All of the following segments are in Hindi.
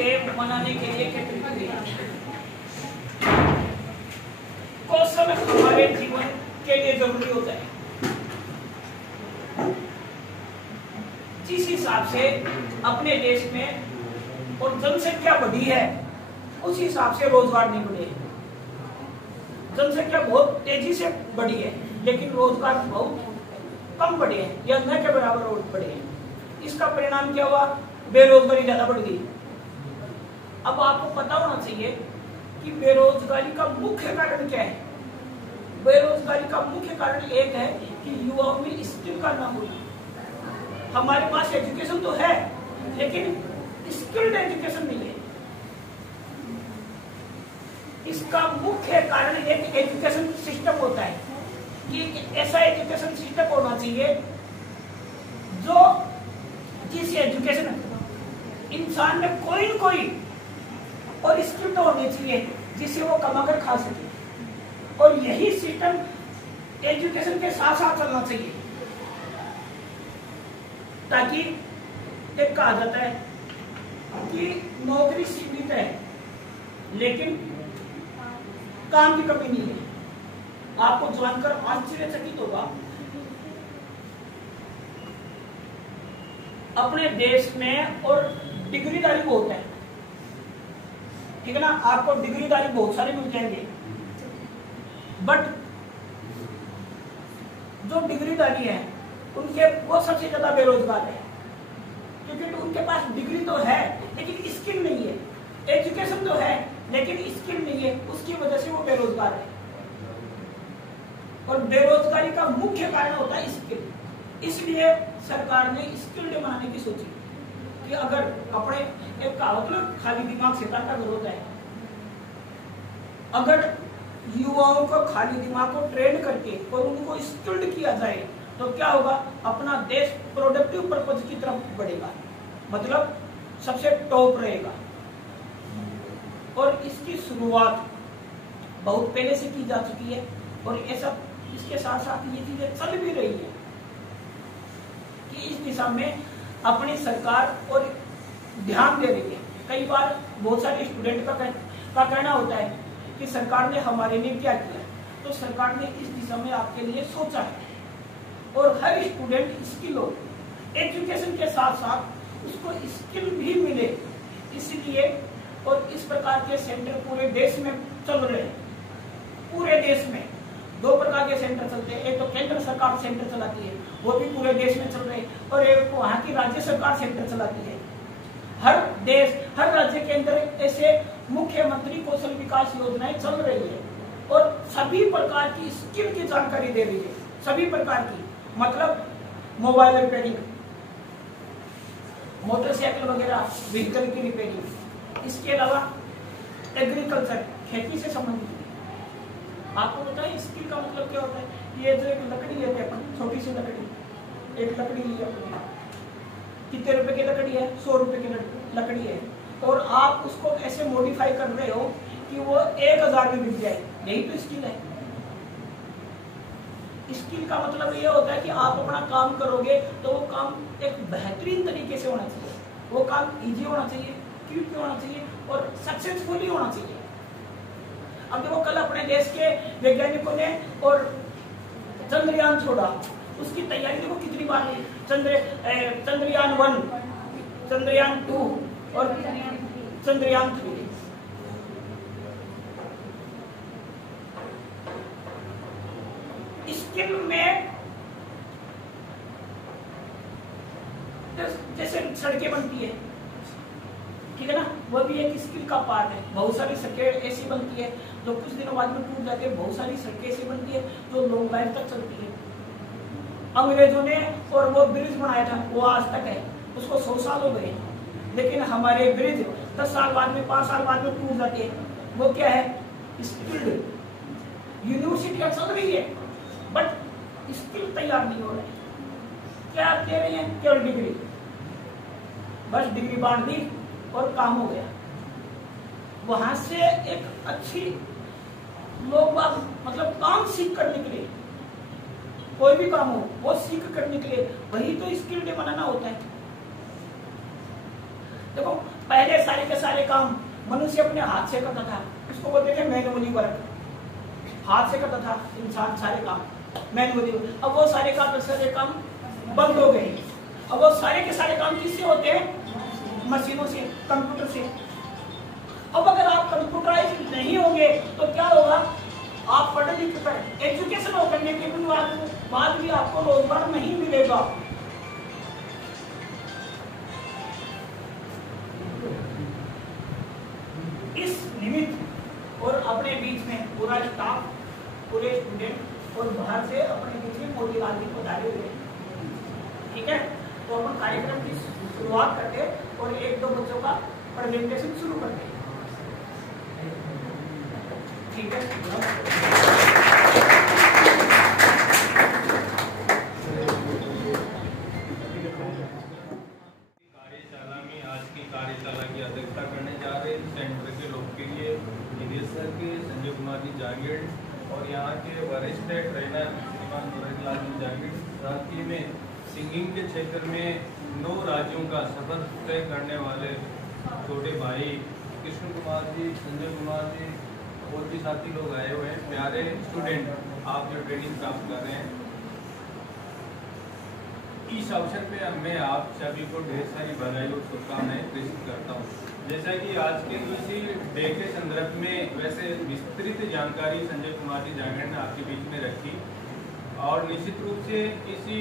डे मनाने के लिए क्या तरीके हैं? कौशल हमारे जीवन के लिए जरूरी होता है। जिस हिसाब से अपने देश में और जनसंख्या बढ़ी है उस हिसाब से रोजगार नहीं बढ़े। जनसंख्या बहुत तेजी से बढ़ी है लेकिन रोजगार बहुत कम बढ़े हैं या न के बराबर बढ़े हैं। इसका परिणाम क्या हुआ? बेरोजगारी ज्यादा बढ़ गई। अब आपको पता होना चाहिए कि बेरोजगारी का मुख्य कारण क्या है। बेरोजगारी का मुख्य कारण एक है कि युवाओं में स्किल का ना होना। हमारे पास एजुकेशन तो है लेकिन स्किल्ड एजुकेशन नहीं है। इसका मुख्य कारण एक एजुकेशन सिस्टम होता है कि ऐसा एजुकेशन सिस्टम होना चाहिए जो जिस एजुकेशन इंसान में कोई न कोई और स्किल तो होनी चाहिए जिससे वो कमाकर खा सके। और यही सिस्टम एजुकेशन के साथ साथ चलना चाहिए ताकि एक कहा जाता है कि नौकरी सीमित है लेकिन काम की कमी नहीं है। आपको जानकर आश्चर्यचकित होगा, अपने देश में और डिग्रीदारी बहुत है, ठीक है ना। आपको डिग्रीदारी बहुत सारे मिल जाएंगे बट जो डिग्रीदारी है उनके वो सबसे ज्यादा बेरोजगार है क्योंकि उनके पास डिग्री तो है लेकिन स्किल नहीं है, एजुकेशन तो है लेकिन स्किल नहीं है। उसकी वजह से वो बेरोजगार है और बेरोजगारी का मुख्य कारण होता है स्किल। इसलिए सरकार ने स्किल डे मनाने की सोची कि अगर अपने एक कहावत ना, खाली दिमाग शैतान का घर होता है। अगर युवाओं को खाली दिमाग को ट्रेन करके और उनको स्किल्ड किया जाए तो क्या होगा? अपना देश प्रोडक्टिव पर्पज की तरफ बढ़ेगा, मतलब सबसे टॉप रहेगा। और इसकी शुरुआत बहुत पहले से की जा चुकी है और ऐसा इसके साथ साथ ये चीजें चल भी रही है कि इस दिशा में अपनी सरकार और ध्यान दे रही है। कई बार बहुत सारे स्टूडेंट का कहना होता है कि सरकार ने हमारे लिए क्या किया, तो सरकार ने इस दिशा में आपके लिए सोचा है और हर स्टूडेंट स्किल हो, एजुकेशन के साथ साथ उसको स्किल भी मिले। इसलिए और इस प्रकार के सेंटर पूरे देश में चल रहे हैं। पूरे देश में दो प्रकार के सेंटर चलते हैं, एक तो केंद्र सरकार सेंटर चलाती है, वो भी पूरे देश में चल रहे हैं, और एक वहाँ की राज्य सरकार सेंटर चलाती है। हर देश, हर राज्य के अंदर ऐसे मुख्यमंत्री कौशल विकास योजनाएं चल रही है और सभी प्रकार की स्किल की जानकारी दे रही है, सभी प्रकार की, मतलब मोबाइल रिपेयरिंग, मोटरसाइकिल वगैरह, व्हीकल की रिपेयरिंग, इसके अलावा एग्रीकल्चर, खेती से संबंधित। आपको पता है स्किल का मतलब क्या होता है? ये जो एक लकड़ी लेते हैं, छोटी सी लकड़ी, एक लकड़ी ली अपनी, कितने रुपए की लकड़ी है? 100 रुपए की लकड़ी है, और आप उसको ऐसे मॉडिफाई कर रहे हो कि वो 1000 में बिक जाए, यही तो स्किल है। स्किल का मतलब ये होता है कि आप अपना काम करोगे तो वो काम एक बेहतरीन तरीके से होना चाहिए, वो काम इजी होना चाहिए, क्विक होना चाहिए और सक्सेसफुली होना चाहिए। अब देखो, कल अपने देश के वैज्ञानिकों ने और चंद्रयान छोड़ा, उसकी तैयारी देखो कितनी बार हुई। चंद्रयान 1, चंद्रयान 2 और चंद्रयान 3। स्किल में जैसे सड़कें बनती है, ठीक है ना, वो भी एक स्किल का पार्ट है। बहुत सारी सड़कें ऐसी बनती है जो कुछ दिनों बाद में टूट जाती है, बहुत सारी सड़कें ऐसी बनती है जो लॉन्ग लाइन तक चलती है। अंग्रेजों ने और वो ब्रिज बनाया था, वो आज तक है, उसको 100 साल हो गए, लेकिन हमारे ब्रिज 10 साल बाद में, 5 साल बाद में टूट जाते हैं। वो क्या है? स्किल्ड। यूनिवर्सिटियां चल रही है बट स्किल तैयार नहीं हो रहे। क्या दे रही है? केवल डिग्री, बस डिग्री बांट दी और काम हो गया। वहां से एक अच्छी लोग मतलब काम सीख कर निकले, कोई भी काम हो वो सीख कर निकले, वही तो स्किल डे मनाना होता है। देखो पहले सारे के सारे काम मनुष्य अपने हाथ से करता था, इसको बोलते थे मैनुअली वर्क, हाथ से करता था इंसान सारे काम मैनुअली। अब वो सारे काम बंद हो गए। अब वो सारे के सारे काम किससे होते हैं? मशीनों से, कंप्यूटर से। अब अगर आप कंप्यूटराइज नहीं होंगे तो क्या होगा? आप पढ़े लिखे पर एजुकेशन हो करने के बाद भी आपको रोजगार नहीं मिलेगा। इस निमित्त और अपने बीच में पूरा स्टाफ, पूरे स्टूडेंट और बाहर से अपने बीच में मोतीलाल जी पधारे हुए, ठीक है। तो अपन कार्यक्रम की शुरुआत करते और एक दो बच्चों का प्रेजेंटेशन शुरू करते हैं, ठीक है। कार्यशाला में आज की कार्यशाला की अध्यक्षता करने जा रहे सेंटर के लोकप्रिय निदेशक संजय कुमार जी जांगीड़ और यहाँ के वरिष्ठ ट्रेनर श्रीमान मुरारीलाल जी जांगीड़, साथ ही में सिंगिंग के क्षेत्र में 9 राज्यों का सफर तय करने वाले छोटे भाई कृष्ण कुमार जी, संजय कुमार जी और भी साथी लोग आए हुए हैं। प्यारे स्टूडेंट, आप जो ट्रेनिंग प्राप्त कर रहे हैं, इस अवसर पे मैं आप सभी को ढेर सारी बधाई और शुभकामनाएं प्रेषित करता हूँ। जैसा कि आज के इसी डे के संदर्भ में वैसे विस्तृत जानकारी संजय कुमार जी जांगीड़ ने आपके बीच में रखी और निश्चित रूप से इसी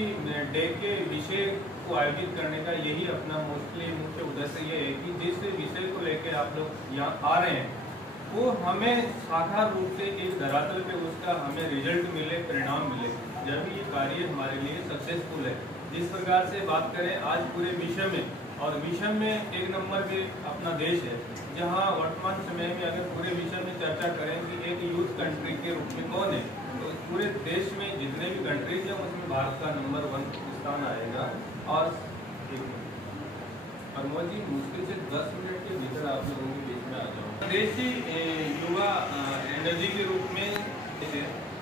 डे के विषय को आयोजित करने का यही अपना मुख्य उद्देश्य ये है कि जिस विषय को लेकर आप लोग यहाँ आ रहे हैं वो हमें साकार रूप से एक धरातल पे उसका हमें रिजल्ट मिले, परिणाम मिले, जब ये कार्य हमारे लिए सक्सेसफुल है। जिस प्रकार से बात करें आज पूरे विश्व में, और विश्व में एक नंबर पे अपना देश है, जहां वर्तमान समय में अगर पूरे विश्व में चर्चा करें कि एक यूथ कंट्री के रूप में कौन है, तो पूरे देश में जितने भी कंट्रीज हैं उसमें भारत का नंबर 1 स्थान आएगा। और अनमोल जी, मुश्किल से 10 मिनट के भीतर आप लोगों के बीच में आ जाओ। देशी युवा एनर्जी के रूप में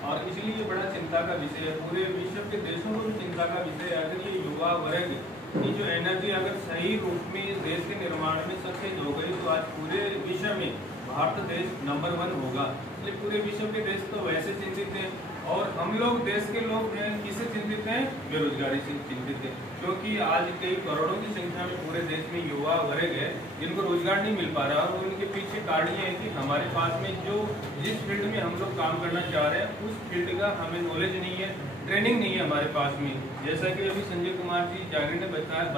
और इसलिए ये बड़ा चिंता का विषय है, पूरे विश्व के देशों को भी चिंता का विषय है। अगर ये युवा वर्ग की जो एनर्जी अगर सही रूप में इस देश के निर्माण में सक्सेस हो गई तो आज पूरे विश्व में भारत देश नंबर 1 होगा। इसलिए पूरे विश्व के देश तो वैसे चिंतित हैं और हम लोग देश के लोग हैं किससे चिंतित हैं? बेरोजगारी से चिंतित हैं, क्योंकि आज कई करोड़ों की संख्या में पूरे देश में युवा वर्ग है जिनको रोजगार नहीं मिल पा रहा। और उनके पीछे कारण ये है कि हमारे पास में जो जिस फील्ड में हम लोग काम करना चाह रहे हैं उस फील्ड का हमें नॉलेज नहीं है, ट्रेनिंग नहीं है हमारे पास में। जैसा कि अभी संजय कुमार जी जांगीड़ ने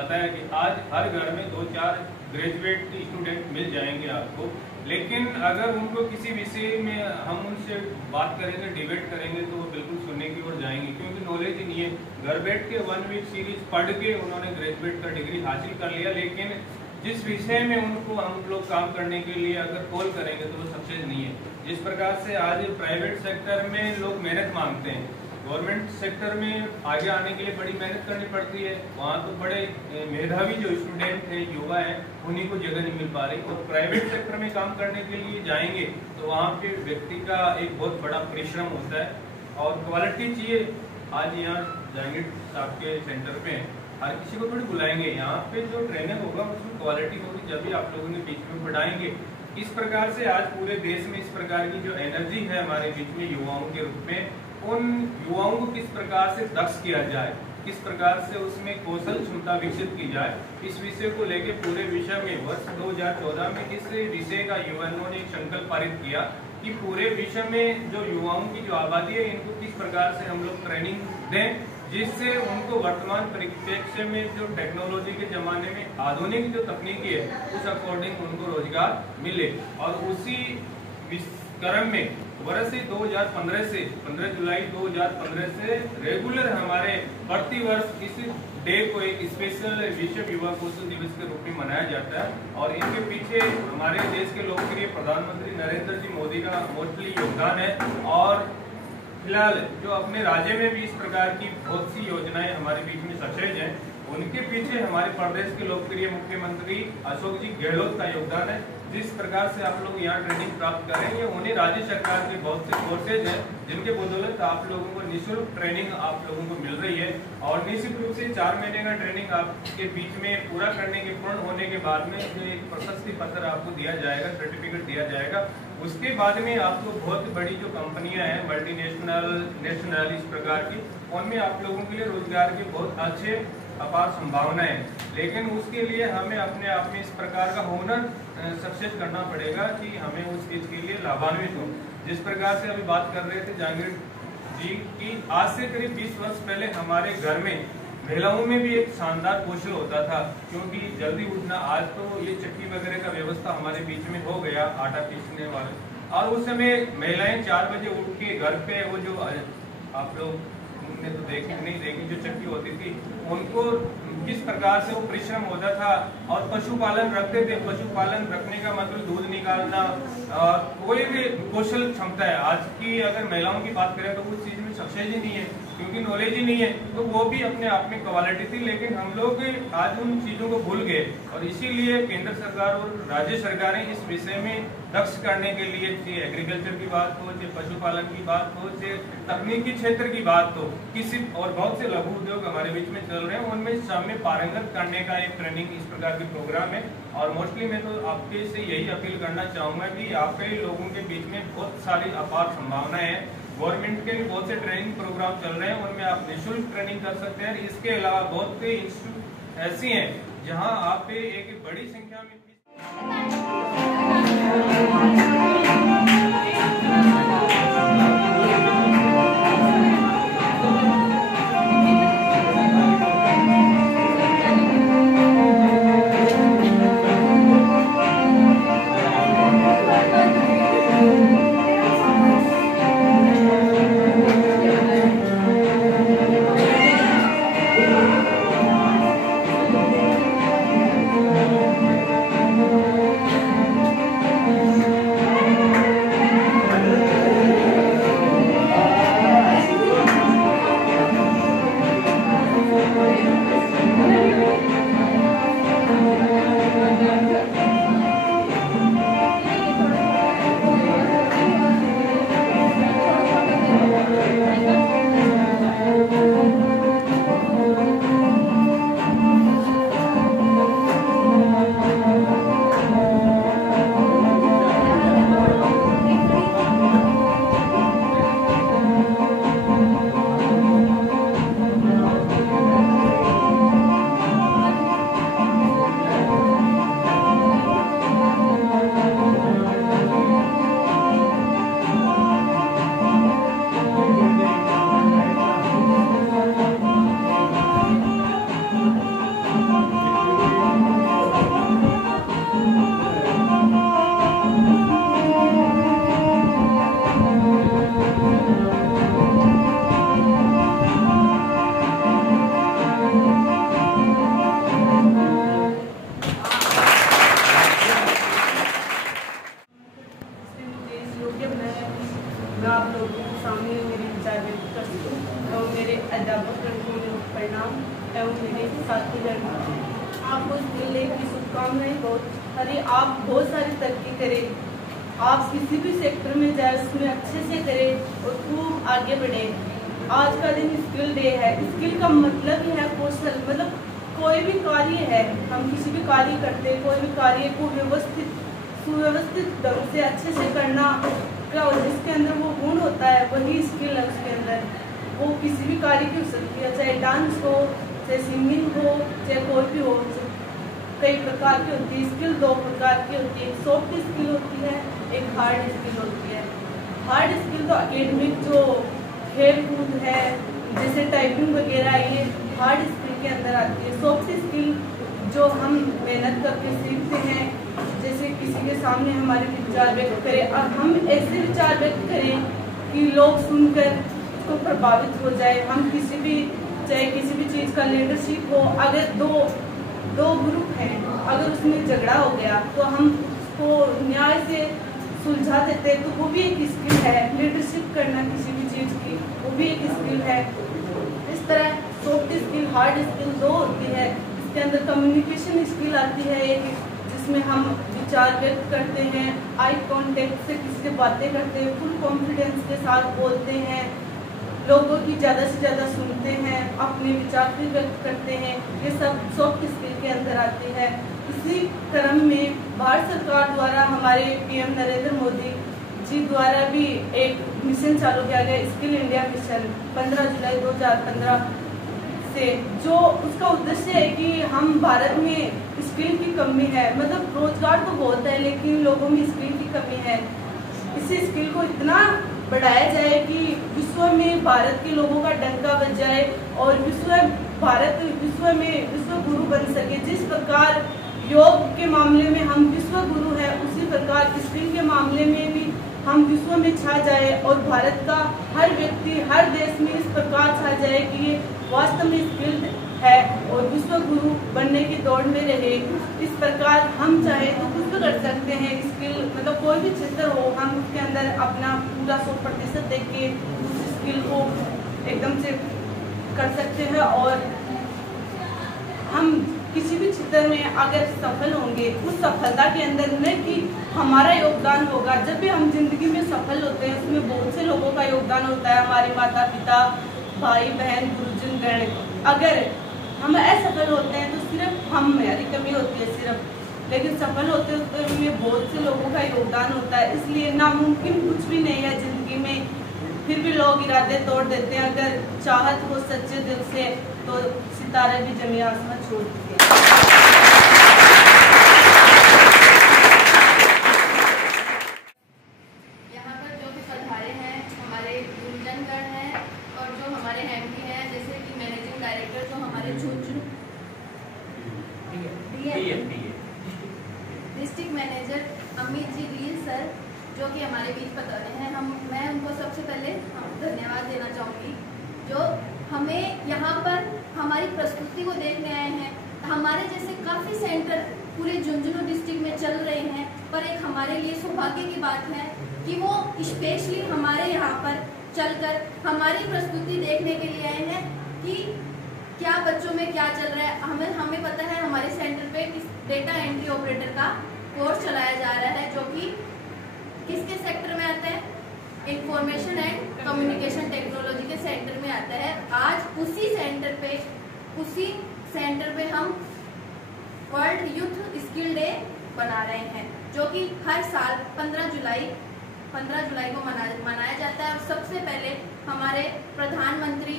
बताया कि आज हर घर में 2-4 ग्रेजुएट स्टूडेंट मिल जाएंगे आपको, लेकिन अगर उनको किसी विषय में हम उनसे बात करेंगे, डिबेट करेंगे तो वो बिल्कुल सुनने की ओर जाएंगे, क्योंकि नॉलेज ही नहीं है। घर बैठ के 1 वीक सीरीज पढ़ के उन्होंने ग्रेजुएट का डिग्री हासिल कर लिया, लेकिन जिस विषय में उनको हम लोग काम करने के लिए अगर कॉल करेंगे तो वो सक्सेस नहीं है। जिस प्रकार से आज प्राइवेट सेक्टर में लोग मेहनत मांगते हैं, गवर्नमेंट सेक्टर में आगे आने के लिए बड़ी मेहनत करनी पड़ती है, वहाँ तो बड़े मेधावी जो स्टूडेंट हैं, युवा हैं, उन्हीं को जगह नहीं मिल पा रही। तो प्राइवेट सेक्टर में काम करने के लिए जाएंगे तो वहाँ पे व्यक्ति का एक बहुत बड़ा परिश्रम होता है और क्वालिटी चाहिए। आज यहाँ जांगीड़ साहब के सेंटर पे हर किसी को थोड़ी बुलाएंगे, यहाँ पे जो ट्रेनिंग होगा उसमें क्वालिटी होगी, जब भी आप लोगों ने बीच में बढ़ाएंगे। इस प्रकार से आज पूरे देश में इस प्रकार की जो एनर्जी है हमारे बीच में युवाओं के रूप में, उन युवाओं को किस प्रकार से दक्ष किया जाए, किस प्रकार से उसमें कौशल क्षमता विकसित की जाए, इस विषय को लेकर पूरे विश्व में वर्ष 2014 में इस विषय का यूएनओ ने एक संकल्प पारित किया कि पूरे विश्व में जो युवाओं की जो आबादी है इनको किस प्रकार से हम लोग ट्रेनिंग दें, जिससे उनको वर्तमान परिप्रेक्ष्य में जो टेक्नोलॉजी के जमाने में आधुनिक जो तकनीकी है उस अकॉर्डिंग उनको रोजगार मिले। और उसी क्रम में वर्ष 2015 से 15 जुलाई 2015 से रेगुलर हमारे प्रति वर्ष इस डे को एक स्पेशल विश्व युवा कौशल दिवस के रूप में मनाया जाता है। और इनके पीछे हमारे देश के लोकप्रिय प्रधानमंत्री नरेंद्र जी मोदी का मोस्टली योगदान है। और फिलहाल जो अपने राज्य में भी इस प्रकार की बहुत सी योजनाएं हमारे बीच में सक्सेस हैं, उनके पीछे हमारे प्रदेश के लोकप्रिय मुख्यमंत्री अशोक जी गहलोत का योगदान है। जिस प्रकार से आप लोग यहाँ ट्रेनिंग प्राप्त कर रहे हैं, उन्हें राज्य सरकार के बहुत से कोर्सेज हैं जिनके बदौलत आप लोगों को निःशुल्क ट्रेनिंग आप लोगों को मिल रही है। और निश्चित रूप से 4 महीने का ट्रेनिंग आपके बीच में पूरा करने के पूर्ण होने के बाद में जो एक प्रशस्ति पत्र आपको दिया जाएगा, सर्टिफिकेट दिया जाएगा। उसके बाद में आपको बहुत बड़ी जो कंपनियां हैं मल्टीनेशनल, नेशनल इस प्रकार की, उनमें आप लोगों के लिए रोजगार के बहुत अच्छे अपार संभावनाएं हैं। लेकिन उसके लिए हमें अपने आप में इस प्रकार का हुनर सक्सेस करना पड़ेगा कि हमें उस चीज के लिए लाभान्वित हो। जिस प्रकार से अभी बात कर रहे थे जहांगीर जी की, आज से करीब 20 वर्ष पहले हमारे घर में महिलाओं में भी एक शानदार कौशल होता था, क्योंकि जल्दी उठना। आज तो ये चक्की वगैरह का व्यवस्था हमारे बीच में हो गया, आटा पीसने वाले, और उस समय महिलाएं 4 बजे उठ के घर पे वो जो आप लोग ने तो देखी नहीं देखी जो चक्की होती थी, उनको किस प्रकार से वो परिश्रम होता था। और पशुपालन रखते थे। पशुपालन रखने का मतलब दूध निकालना, कोई भी कौशल क्षमता है। आज की अगर महिलाओं की बात करें तो उस चीज में सक्सेस ही नहीं है, क्योंकि नॉलेज ही नहीं है। तो वो भी अपने आप में क्वालिटी थी, लेकिन हम लोग आज उन चीजों को भूल गए। और इसीलिए केंद्र सरकार और राज्य सरकारें इस विषय में दक्ष करने के लिए, चाहे एग्रीकल्चर की बात हो, चाहे पशुपालन की बात हो, चाहे तकनीकी क्षेत्र की बात हो, किसी और बहुत से लघु उद्योग हमारे बीच में चल रहे हैं, उनमें सब में पारंगत करने का एक ट्रेनिंग इस प्रकार के प्रोग्राम है। और मोस्टली मैं तो आपके से यही अपील करना चाहूंगा कि आपके लोगों के बीच में बहुत सारी अपार संभावनाएं हैं। गवर्नमेंट के भी बहुत से ट्रेनिंग प्रोग्राम चल रहे हैं, उनमें आप निःशुल्क ट्रेनिंग कर सकते हैं। इसके अलावा बहुत से इंस्टीट्यूट ऐसी हैं जहां आप एक बड़ी संख्या में आपको मिलने की शुभकामनाएं बहुत सारी। आप बहुत सारी तरक्की करें, आप किसी भी सेक्टर में जाए उसमें अच्छे से करें और खूब आगे बढ़े। आज का दिन स्किल डे है। स्किल का मतलब ही है कौशल, मतलब कोई भी कार्य है, हम किसी भी कार्य करते हैं, कोई भी कार्य को सुव्यवस्थित ढंग से अच्छे से करना, क्या जिसके अंदर वो गुण होता है वही स्किल है। उसके अंदर वो किसी भी कार्य की हो सकती है, चाहे डांस हो, चाहे सिंगिंग हो, चाहे कोई भी हो। कई प्रकार की होती है स्किल, 2 प्रकार की होती है। एक सॉफ्ट स्किल होती है, एक हार्ड स्किल होती है। हार्ड स्किल तो एकेडमिक जो खेल कूद है, जैसे टाइपिंग वगैरह, ये हार्ड स्किल के अंदर आती है। सॉफ्ट स्किल जो हम मेहनत करके सीखते हैं, जैसे किसी के सामने हमारे विचार व्यक्त करें और हम ऐसे विचार व्यक्त करें कि लोग सुनकर उसको प्रभावित हो जाए। हम किसी भी, चाहे किसी भी चीज़ का लीडरशिप हो, अगर दो ग्रुप हैं, अगर उसमें झगड़ा हो गया तो हम उसको न्याय से सुलझा देते हैं, तो वो भी एक स्किल है। लीडरशिप करना किसी भी चीज़ की, वो भी एक स्किल है। इस तरह सॉफ्ट स्किल, हार्ड स्किल 2 होती है। इसके अंदर कम्युनिकेशन स्किल आती है एक, जिसमें हम विचार व्यक्त करते हैं, आई कांटेक्ट से किसी से बातें करते हैं, फुल कॉन्फिडेंस के साथ बोलते हैं, लोगों की ज़्यादा से ज़्यादा सुनते हैं, अपने विचार भी व्यक्त करते हैं। ये सब सॉफ्ट स्किल के अंदर आते हैं। इसी क्रम में भारत सरकार द्वारा हमारे पीएम नरेंद्र मोदी जी द्वारा भी एक मिशन चालू किया गया, स्किल इंडिया मिशन 15 जुलाई 2015 से, जो उसका उद्देश्य है कि हम भारत में स्किल की कमी है, मतलब रोजगार तो बहुत है लेकिन लोगों में स्किल की कमी है। इसी स्किल को इतना बढ़ाया जाए कि विश्व में भारत के लोगों का डंका बज जाए और भारत विश्व गुरु बन सके। जिस प्रकार योग के मामले में हम विश्व गुरु है, उसी प्रकार स्किल के मामले में भी हम विश्व में छा जाए और भारत का हर व्यक्ति हर देश में इस प्रकार छा जाए कि ये वास्तव में स्किल्ड है और विश्व गुरु बनने की दौड़ में रहे। इस प्रकार हम चाहे तो कुछ भी कर सकते हैं। स्किल मतलब कोई भी क्षेत्र हो, हम उसके अंदर अपना पूरा 100% देख के उस स्किल को एकदम से कर सकते हैं और हम किसी भी क्षेत्र में अगर सफल होंगे, उस सफलता के अंदर न कि हमारा योगदान होगा। जब भी हम जिंदगी में सफल होते हैं उसमें बहुत से लोगों का योगदान होता है, हमारे माता पिता, भाई बहन, गुरुजन गण। अगर हम असफल होते हैं तो सिर्फ हमारी कमी होती है सिर्फ, लेकिन सफल होते उसमें बहुत से लोगों का योगदान होता है। इसलिए नामुमकिन कुछ भी नहीं है जिंदगी में, फिर भी लोग इरादे तोड़ देते हैं। अगर चाहत हो सच्चे दिल से तो सितारे भी जमीन आसमान छोड़ देते हैं। यहाँ पर जो भी पधारे हैं हमारे गुरुजनगण हैं और जो हमारे एमपी हैं, जैसे कि मैनेजिंग डायरेक्टर जो हमारे Jhunjhunu district manager Amit ji reel sir जो कि हमारे बीच पधारे हैं, मैं उनको सबसे पहले धन्यवाद देना चाहूँगी जो हमें यहाँ पर हमारी प्रस्तुति को देखने आए हैं। हमारे जैसे काफ़ी सेंटर पूरे झुंझुनू डिस्ट्रिक्ट में चल रहे हैं, पर एक हमारे लिए सौभाग्य की बात है कि वो स्पेशली हमारे यहाँ पर चलकर हमारी प्रस्तुति देखने के लिए आए हैं कि क्या बच्चों में क्या चल रहा है। हमें पता है हमारे सेंटर पे डेटा एंट्री ऑपरेटर का कोर्स चलाया जा रहा है जो कि किसके सेक्टर में आता है, इंफॉर्मेशन एंड कम्युनिकेशन टेक्नोलॉजी के सेंटर में आता है। आज उसी सेंटर पे हम वर्ल्ड यूथ स्किल डे बना रहे हैं जो कि हर साल 15 जुलाई को मनाया जाता है। और सबसे पहले हमारे प्रधानमंत्री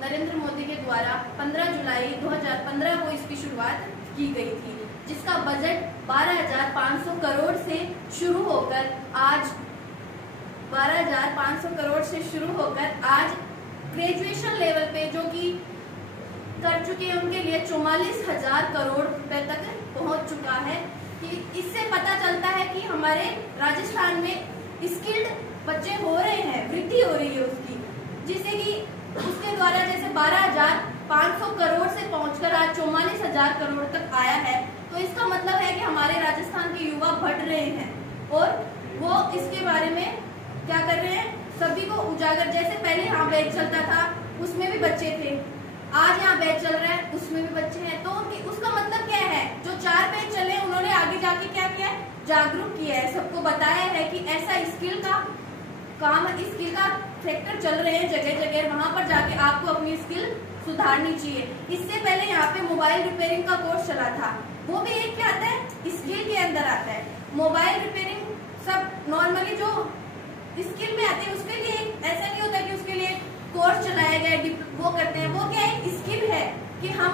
नरेंद्र मोदी के द्वारा 15 जुलाई 2015 को इसकी शुरुआत की गई थी, जिसका बजट 12,500 करोड़ से शुरू होकर आज ग्रेजुएशन लेवल पे जो कि कर चुके हैं उनके लिए 44,000 करोड़ रुपए तक पहुंच चुका है। कि इससे पता चलता है कि हमारे राजस्थान में स्किल्ड बच्चे हो रहे हैं, वृद्धि हो रही है उसकी, जिससे कि उसके द्वारा जैसे 12,500 करोड़ से पहुंचकर आज 44,000 करोड़ तक आया है। तो इसका मतलब है कि हमारे राजस्थान के युवा बढ़ रहे हैं और वो इसके बारे में क्या कर रहे हैं, सभी को उजागर। जैसे पहले यहाँ बैच चलता था उसमें भी बच्चे थे, आज यहाँ बैच चल रहा है उसमें भी बच्चे हैं। तो उसका मतलब क्या है, जो 4 बैच चले उन्होंने आगे जाके क्या किया है, जागरूक किया है, सबको बताया है कि ऐसा स्किल का काम, स्किल का सेक्टर चल रहे हैं जगह जगह, वहां पर जाके आपको अपनी स्किल सुधारनी चाहिए। इससे पहले यहाँ पे मोबाइल रिपेयरिंग का कोर्स चला था, वो भी एक क्या आता है, स्किल के अंदर आता है। मोबाइल रिपेयरिंग सब नॉर्मली जो स्किल में आते हैं उसके लिए ऐसा नहीं होता कि उसके लिए कोर्स चलाया गया वो करते हैं, वो क्या है, स्किल है। कि हम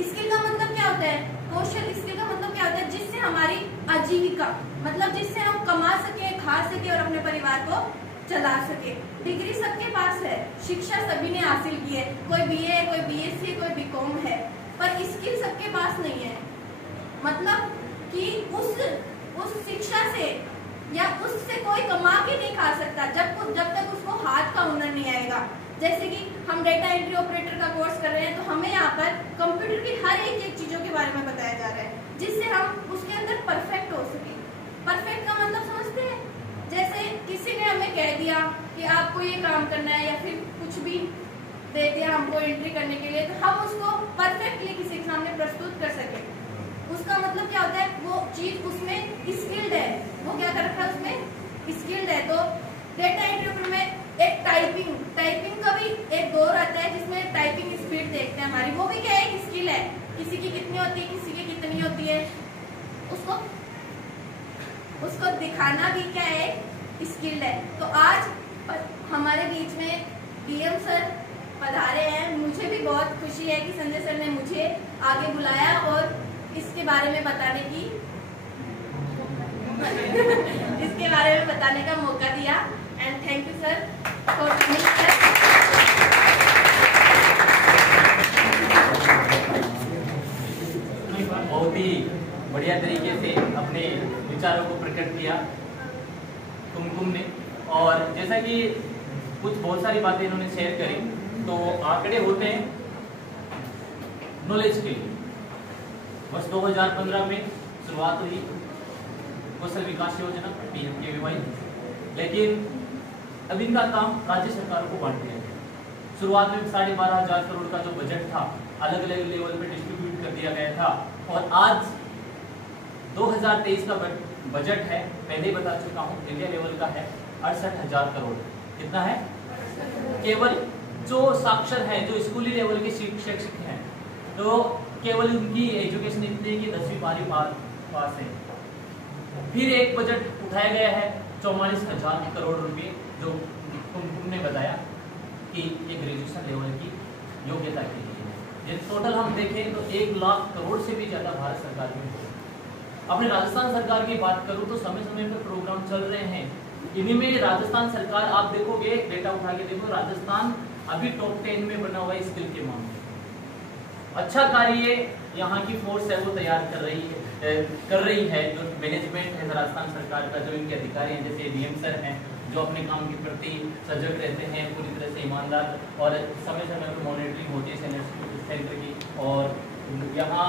स्किल का मतलब क्या होता है, कौशल। स्किल का मतलब क्या होता है, जिससे हमारी आजीविका, मतलब जिससे हम कमा सके, खा सके और अपने परिवार को चला सके। डिग्री सबके पास है, शिक्षा सभी ने हासिल की है, कोई बीए है, कोई बीएससी, कोई बीकॉम है, पर स्किल सबके पास नहीं है। मतलब कि उस शिक्षा से या उससे कोई कमा के नहीं खा सकता जब तक उसको हाथ का हुनर नहीं आएगा। जैसे कि हम डेटा एंट्री ऑपरेटर का कोर्स कर रहे हैं तो हमें यहाँ पर कंप्यूटर की हर एक चीजों के बारे में बताया जा रहा है, जिससे हम उसके अंदर परफेक्ट हो सके। परफेक्ट का मतलब समझते हैं, जैसे किसी ने हमें कह दिया कि आपको ये काम करना है या फिर कुछ भी दे दिया हमको एंट्री करने के लिए, तो हम उसको परफेक्टली किसी के सामने प्रस्तुत कर सके। उसका मतलब क्या होता है, वो चीज उसमें स्किल्ड है, वो क्या कर रखा है उसमें स्किल्ड है। तो डेटा एंट्री में एक टाइपिंग का भी एक दौर आता है जिसमें टाइपिंग स्पीड देखते हैं हमारी, वो भी क्या है, एक स्किल है। किसी की कितनी होती है, किसी की कितनी होती है, उसको दिखाना भी क्या है, स्किल्ड है। तो आज हमारे बीच में डीएम सर पधारे हैं। मुझे भी बहुत खुशी है कि संजय सर ने मुझे आगे बुलाया और इसके बारे में बताने का मौका दिया। And thank you sir for coming sir. बहुत ही बढ़िया तरीके से अपने विचारों को प्रकट किया कुमकुम ने, और जैसा कि बहुत सारी बातें इन्होंने शेयर करी, तो आंकड़े होते हैं नॉलेज के लिए। वर्ष 2015 में शुरुआत हुई कौशल विकास योजना PMKVY, लेकिन अब इनका काम राज्य सरकारों को बांट दिया गया। शुरुआत में 12,500 करोड़ का जो बजट था अलग अलग लेवल पे डिस्ट्रीब्यूट कर दिया गया था, और आज 2023 का बजट है, पहले ही बता चुका हूँ, इंडिया लेवल का है 68,000 करोड़। कितना है? केवल जो साक्षर हैं, जो स्कूली लेवल के शिक्षक हैं, तो केवल उनकी एजुकेशन इतनी है कि 10वीं 12वीं पास है। फिर एक बजट उठाया गया है 44,000 करोड़ रुपए, जो तुमने बताया कि ये ग्रेजुएशन लेवल की योग्यता के लिए है। ये टोटल हम देखें तो 1 लाख करोड़ से भी ज्यादा भारत सरकार में। अपने राजस्थान सरकार की बात करूं तो समय समय पर प्रोग्राम चल रहे हैं। इनमें राजस्थान सरकार, आप देखोगे डेटा उठा के देखो, राजस्थान अभी टॉप 10 में बना हुआ है स्किल के मामले। अच्छा कार्य यहाँ की फोर्स है वो तैयार कर रही है। जो मैनेजमेंट है राजस्थान सरकार का, जो इनके अधिकारी हैं जैसे डीएम सर हैं, जो अपने काम के प्रति सजग रहते हैं, पूरी तरह से ईमानदार, और समय समय पर मॉनिटरिंग होती है सेंटर की। और यहाँ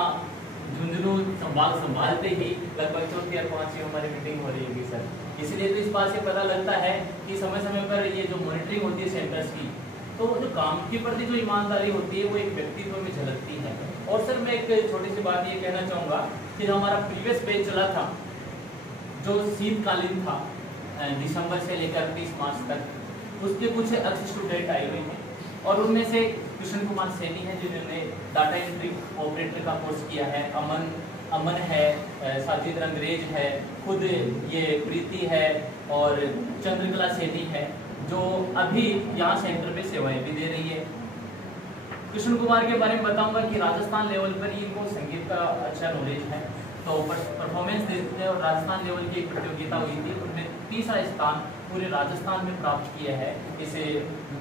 झुंझुनू संभालते ही लगभग 4थी और 5वीं हमारी मीटिंग हो रही होगी सर। इसलिए तो इस बात से पता लगता है कि समय समय पर ये जो मॉनिटरिंग होती है सेंटर्स की, तो जो काम के प्रति जो ईमानदारी होती है वो एक व्यक्तित्व में झलकती है। और सर मैं एक छोटी सी बात ये कहना चाहूँगा कि जो हमारा प्रीवियस बैच चला था, जो शीतकालीन था दिसंबर से लेकर 30 मार्च तक, उसके कुछ अच्छे स्टूडेंट आए हुए हैं, और उनमें से कृष्ण कुमार सैनी है जिन्होंने डाटा एंट्री ऑपरेटर का कोर्स किया है, अमन है, साजिद रंगरेज है, खुद ये प्रीति है, और चंद्रकला सैनी है, जो अभी यहाँ सेंटर पे सेवाएं भी दे रही है। कृष्ण कुमार के बारे में बताऊंगा कि राजस्थान लेवल पर इनको संगीत का अच्छा नॉलेज है, तो परफॉर्मेंस देते हैं, और राजस्थान लेवल की एक प्रतियोगिता हुई थी, उनमें 3रा स्थान पूरे राजस्थान में प्राप्त किया है इस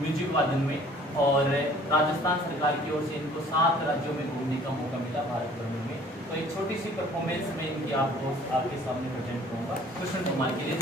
म्यूजिक वादन में। और राजस्थान सरकार की ओर से इनको 7 राज्यों में घूमने का मौका मिला भारत भर में। तो एक छोटी सी परफॉर्मेंस में इनकी आपके सामने प्रेजेंट करूंगा कृष्ण कुमार के लिए।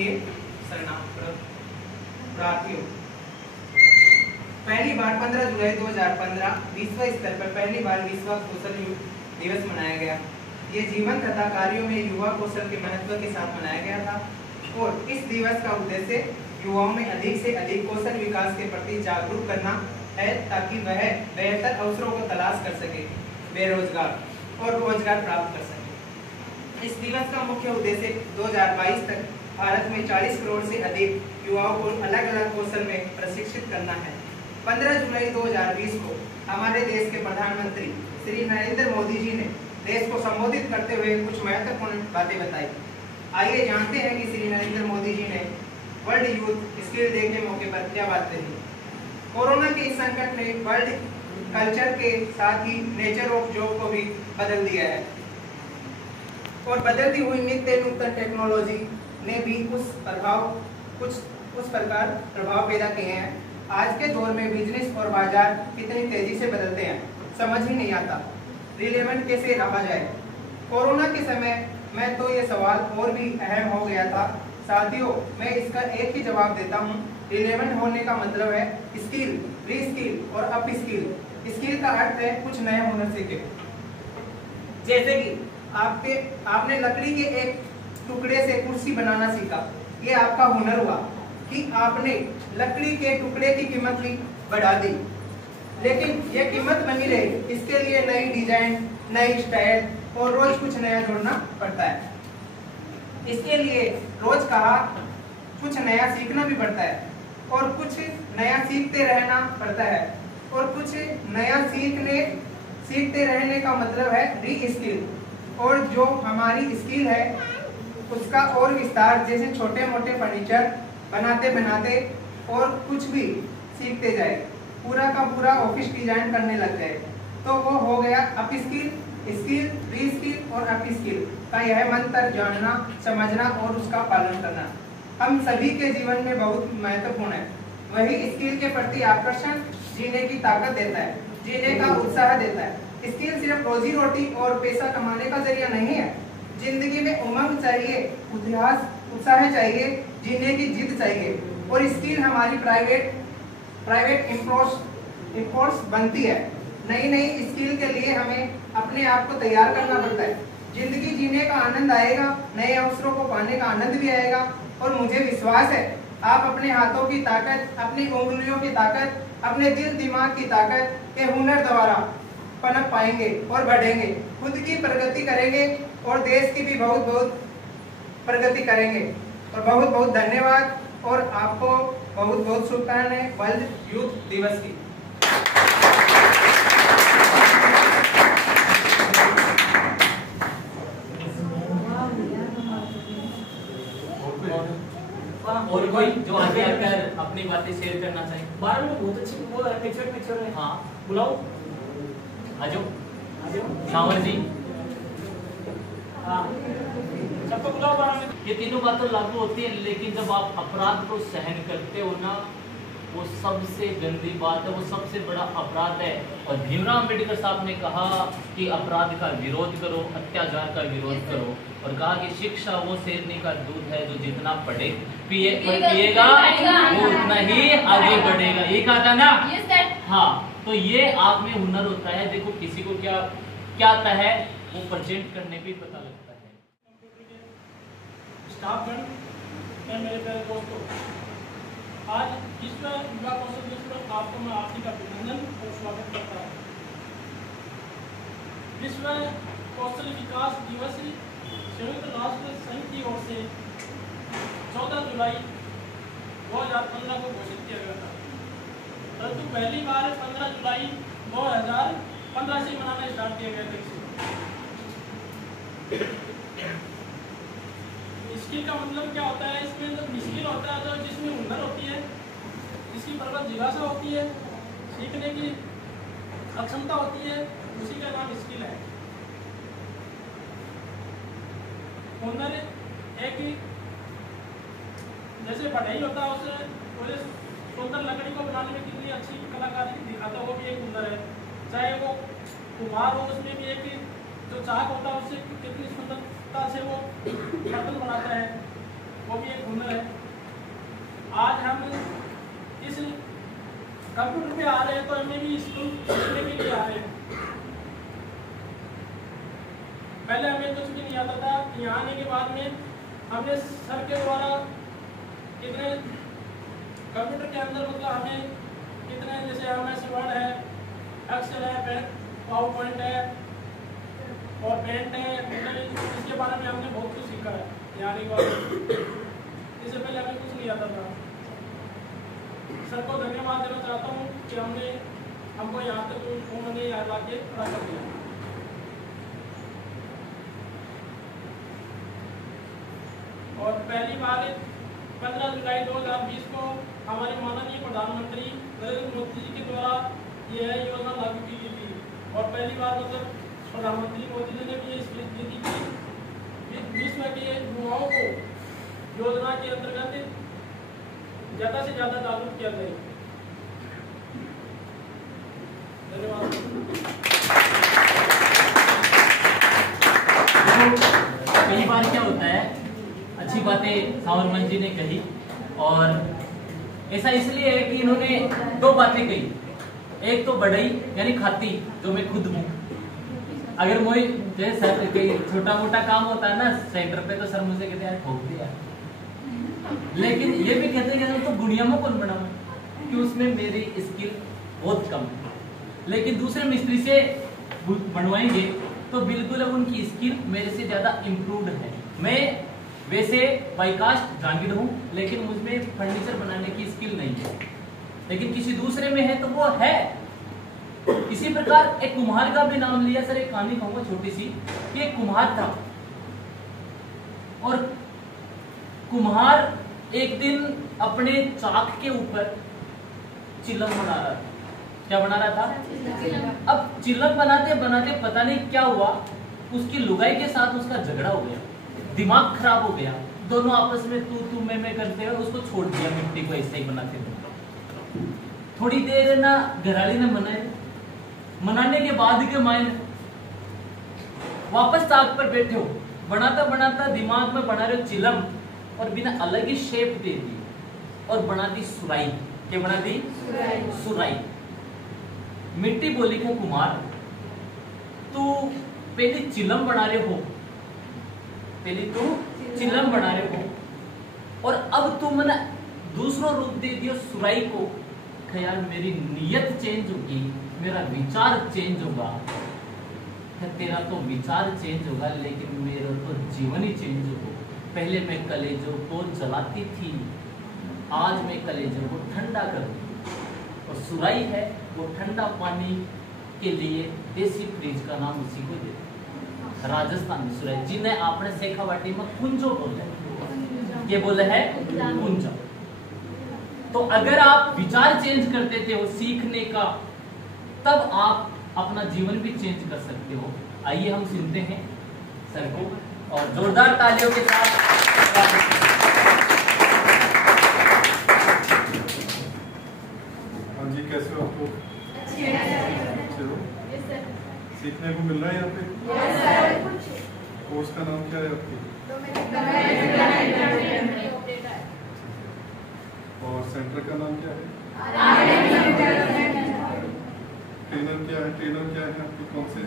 प्रिय शरणार्थियों, पहली बार 15 जुलाई 2015 विश्व स्तर पर पहली बार विश्व कौशल दिवस मनाया गया। ये जीवन तथा कार्यों में युवा कौशल के महत्व के साथ मनाया गया था और इस दिवस का उद्देश्य युवाओं में अधिक से अधिक कौशल विकास के प्रति जागरूक करना है ताकि वह बेहतर अवसरों को तलाश कर सके, बेरोजगार और रोजगार प्राप्त कर सके। इस दिवस का मुख्य उद्देश्य 2022 तक भारत में 40 करोड़ से अधिक युवाओं को अलग अलग कौशल में प्रशिक्षित करना है। 15 जुलाई 2020 को हमारे देश के प्रधानमंत्री श्री नरेंद्र मोदी जी ने देश को संबोधित करते हुए कुछ महत्वपूर्ण बातें बताई। आइए जानते हैं कि श्री नरेंद्र मोदी जी ने वर्ल्ड यूथ स्किल डे के मौके पर क्या बात कही। कोरोना के इस संकट ने वर्ल्ड कल्चर के साथ ही नेचर ऑफ जॉब को भी बदल दिया है और बदलती हुई नित्य नूतन टेक्नोलॉजी ने भी उस प्रकार प्रभाव पैदा किए हैं। आज के दौर में बिजनेस और बाजार कितनी तेजी से बदलते हैं, समझ ही नहीं आता रिलेवेंट कैसे रहा जाए। कोरोना के समय में तो ये सवाल और भी अहम हो गया था। साथियों, मैं इसका एक ही जवाब देता हूँ, रिलेवेंट होने का मतलब है स्किल, रीस्किल और अप स्किल। स्किल का अर्थ है कुछ नया हुनर सीखे। जैसे कि आपने लकड़ी के एक टुकड़े से कुर्सी बनाना सीखा, ये आपका हुनर हुआ कि आपने लकड़ी के टुकड़े की कीमत भी बढ़ा दी, लेकिन ये कीमत बनी रहे, इसके लिए नई डिजाइन, नई स्टाइल और रोज कुछ नया जोड़ना पड़ता है। इसके लिए रोज कहा कुछ नया सीखना भी पड़ता है और कुछ नया सीखते रहना पड़ता है और कुछ नया सीखते रहने का मतलब है री स्किल। और जो हमारी स्किल है उसका और विस्तार, जैसे छोटे मोटे फर्नीचर बनाते बनाते और कुछ भी सीखते जाए, पूरा का पूरा ऑफिस डिजाइन करने लग जाए, तो वो हो गया अप स्किल, स्किल, री स्किल और अप स्किल का यह मंत्र जानना, समझना और उसका पालन करना हम सभी के जीवन में बहुत महत्वपूर्ण है। वही स्किल के प्रति आकर्षण जीने की ताकत देता है, जीने का उत्साह देता है। स्किल सिर्फ रोजी रोटी और पैसा कमाने का जरिया नहीं है। जिंदगी में उमंग चाहिए, उत्साह चाहिए, जीने की जिद चाहिए और स्किल हमारी प्राइवेट इंपोर्स बनती है। नई स्किल के लिए हमें अपने आप को तैयार करना पड़ता है। जिंदगी जीने का आनंद आएगा, नए अवसरों को पाने का आनंद भी आएगा और मुझे विश्वास है आप अपने हाथों की ताकत, अपनी उंगलियों की ताकत, अपने दिल दिमाग की ताकत के हुनर द्वारा पनप पाएंगे और बढ़ेंगे, खुद की प्रगति करेंगे और देश की भी बहुत बहुत प्रगति करेंगे। और बहुत बहुत धन्यवाद और आपको बहुत बहुत शुभकामनाएं वर्ल्ड यूथ दिवस की। और कोई जो आगे आकर अपनी बातें शेयर करना चाहे? 12 मिनट बहुत अच्छी वो है, पिक्चर है। हाँ, बुलाओ, आ जाओ सावर जी। हाँ, सबको बुलाओ 12 मिनट। ये तीनों बातें लागू होती है, लेकिन जब आप अपराध को सहन करते हो ना, वो सबसे गंदी बात है, वो सबसे बड़ा अपराध है। और भीमराव अम्बेडकर साहब ने कहा कि अपराध का विरोध करो, अत्याचार का विरोध करो, और कहा कि शिक्षा वो शेरनी का दूध है जो जितना पिएगा वो उतना ही आगे बढ़ेगा। ये कहा था ना? हाँ, तो ये आप में हुनर होता है। देखो किसी को क्या आता है वो प्रेजेंट करने पे पता लगता है। स्टाफगण, मेरे प्यारे दोस्तों, आज विश्व युवा कौशल दिवस पर आपको मैं हार्दिक अभिनंदन और स्वागत करता हूँ। विश्व कौशल विकास दिवस संयुक्त राष्ट्र संघ की ओर से 14 जुलाई 2015 को घोषित किया गया था, परंतु पहली बार 15 जुलाई 2015 से मनाना स्टार्ट किया गया था। स्किल का मतलब क्या होता है? इसमें जो स्किल होता है, जो जिसमें हुनर होती है, जिसकी प्रबल जिज्ञासा होती है, सीखने की अक्षमता होती है, उसी का नाम स्किल है। हुनर एक जैसे बढ़ई होता है, उसे सुंदर लकड़ी को बनाने में कितनी अच्छी कलाकारी दिखाता है, वो भी एक हुनर है। चाहे वो कुम्हार हो, उसमें भी एक जो चाक होता है, उससे कितनी सुंदरता से वो बर्तन बनाता है, वो भी एक हुनर है। आज हम इस कंप्यूटर पे आ रहे हैं तो हमें भी स्कूल सीखने के लिए आ रहे हैं। पहले हमें कुछ भी नहीं आता था, यहाँ आने के बाद में हमने सर के द्वारा कितने कंप्यूटर के अंदर मतलब हमें कितने, जैसे MS वर्ड है, एक्सेल है, पावर पॉइंट है और पेंट है, मतलब इसके बारे में हमने बहुत कुछ सीखा है यहाँ आने के बाद। इससे पहले हमें कुछ नहीं आता था। सर को धन्यवाद देना चाहता हूँ कि हमको यहाँ तक उन्होंने यहाँ ला के खड़ा कर दिया। और पहली बार 15 जुलाई 2020 को हमारे माननीय प्रधानमंत्री नरेंद्र मोदी जी के द्वारा यह योजना लागू की गई थी। और पहली बार मतलब प्रधानमंत्री मोदी जी ने भी ये स्पीच दी थी कि विश्व के युवाओं को योजना के अंतर्गत ज़्यादा से ज़्यादा जागरूक किया जाए। धन्यवाद। कई बार क्या होता है, अच्छी बातें सावरमन जी ने कही और ऐसा इसलिए है कि इन्होंने दो बातें कही। एक तो बढ़ई यानी खाती, जो मैं खुद हूँ। अगर मुझे जैसे सर छोटा मोटा काम होता है ना सेंटर पे, तो सर मुझे कहते हैं ठोक दिया, लेकिन ये भी कहते हैं तो गुड़िया में कौन बना कि उसमें मेरी स्किल बहुत कम है। लेकिन दूसरे मिस्त्री से बनवाएंगे तो बिल्कुल अब उनकी स्किल मेरे से ज्यादा इम्प्रूव्ड है। मैं वैसे बाईकास्ट ग्रामीण हूँ, लेकिन मुझमें फर्नीचर बनाने की स्किल नहीं है, लेकिन किसी दूसरे में है तो वो है। इसी प्रकार एक कुम्हार का भी नाम लिया। सर एक कहानी कहूंगा छोटी सी कि एक कुम्हार था और कुम्हार एक दिन अपने चाक के ऊपर चिल्लम बना रहा था। क्या बना रहा था? अब चिल्लम बनाते बनाते पता नहीं क्या हुआ, उसकी लुगाई के साथ उसका झगड़ा हो गया, दिमाग खराब हो गया। दोनों आपस में तू मैं करते हुए उसको छोड़ दिया, मिट्टी को ऐसे ही बनाते थे। थोड़ी देर ना घराली ने मनाने के बाद के मायने वापस चाक पर बैठे हो, बनाता बनाता दिमाग में बना रहे हो चिलम और बिना अलग ही शेप दे दी और बना दी सुराई। क्या बना दी? सुराई। मिट्टी बोली को कुमार, तू पहले चिलम बना रहे हो, पहले तू चिलम बना रहे हो और अब तुम ना दूसरा रूप दे दियो सुराई को। ख्याल मेरी नीयत चेंज होगी, मेरा विचार चेंज होगा। तेरा तो विचार चेंज होगा, लेकिन मेरा तो जीवन ही चेंज होगा। पहले मैं कलेजों को जलाती थी, आज मैं कलेजों को ठंडा करूँ। और सुराई है वो ठंडा पानी के लिए देसी फ्रिज का नाम उसी को देते, राजस्थान में सुराई, जिन्हें आपने शेखावाटी में कुंजो बोले, ये बोले है कुंजो। तो अगर आप विचार चेंज कर देते हो सीखने का, तब आप अपना जीवन भी चेंज कर सकते हो। आइए हम सुनते हैं सर को और जोरदार तालियों के साथ। हाँ जी, कैसे हो आप लोग? अच्छे हो? सीखने को मिल रहा है यहाँ पे? कोर्स का नाम क्या है आपकी? और सेंटर का नाम क्या है? ट्रेनर क्या है? ट्रेनर क्या है आपके? कौन से?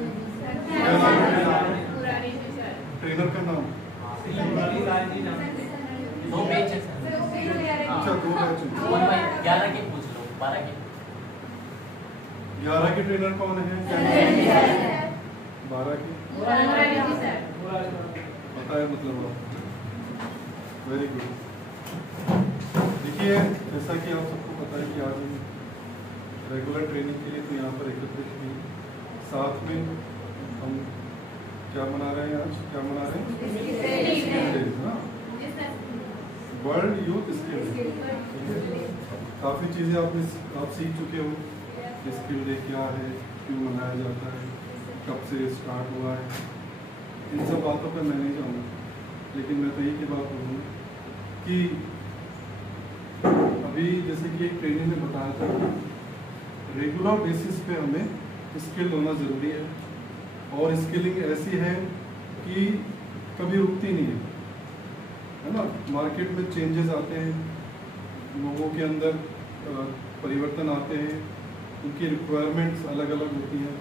ट्रेनर का नाम? दो पेज है सर। अच्छा, 2 बैच। 11 के पूछ लो, 12 के। 11 के ट्रेनर कौन है? 12 के पता है मतलब आप। Very good. देखिए, जैसा कि आप सबको पता है कि आज हम रेगुलर ट्रेनिंग के लिए तो यहाँ पर एकत्रित हुए, साथ में हम क्या मना रहे हैं? आज क्या मना रहे हैं? World youth skill day. काफ़ी चीज़ें आप सीख चुके हो। स्किल डे क्या है, क्यों मनाया जाता है, कब से स्टार्ट हुआ है, इन सब बातों पर मैं नहीं जाऊँगा, लेकिन मैं तो यही की बात बोलूँगा कि अभी जैसे कि एक ट्रेनिंग में बताया था, रेगुलर बेसिस पे हमें स्किल होना ज़रूरी है और स्किलिंग ऐसी है कि कभी रुकती नहीं है। है ना। मार्केट में चेंजेस आते हैं, लोगों के अंदर परिवर्तन आते हैं, उनकी रिक्वायरमेंट्स अलग अलग होती हैं,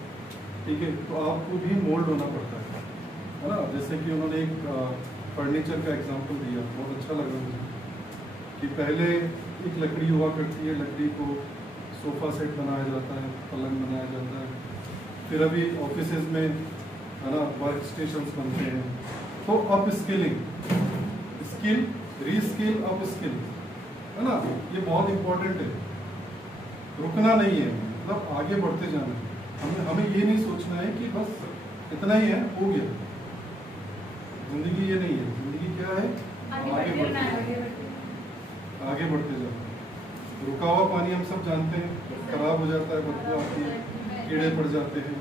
ठीक है। तो आपको भी मोल्ड होना पड़ता है ना। जैसे कि उन्होंने एक फर्नीचर का एग्जांपल दिया, बहुत अच्छा लगा मुझे, कि पहले एक लकड़ी हुआ करती है, लकड़ी को सोफ़ा सेट बनाया जाता है, पलंग बनाया जाता है, फिर अभी ऑफिसेज में है ना वर्क स्टेशंस बनते हैं। तो up skilling, skill reskill up skill, है ना, ये बहुत इम्पोर्टेंट है। रुकना नहीं है, मतलब आगे बढ़ते जाना है। हमें ये नहीं सोचना है कि बस इतना ही है, हो गया। जिंदगी ये नहीं है, जिंदगी क्या है, आगे बढ़ते जाना। रुका हुआ पानी हम सब जानते हैं खराब हो जाता है, बदबू आती है, कीड़े पड़ जाते हैं,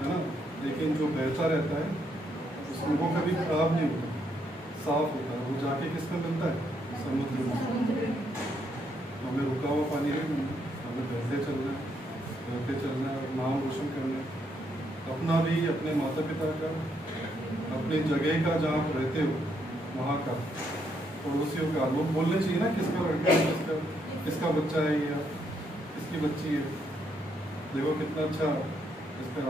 है ना। लेकिन जो बहता रहता है उसमें वो कभी खराब नहीं होता, साफ होता है। वो जाके किस में मिलता है, समुद्र में। हमें रुका हुआ पानी नहीं मिलना, हमें बहते चलना है, बहते चलना है, नाम रोशन करना है अपना भी, अपने माता पिता का, अपनी जगह का जहाँ आप रहते हो वहाँ का, पड़ोसियों का। लोग बोलने चाहिए ना किसका लड़का है, किसका बच्चा है या किसकी बच्ची है, देखो कितना अच्छा इसका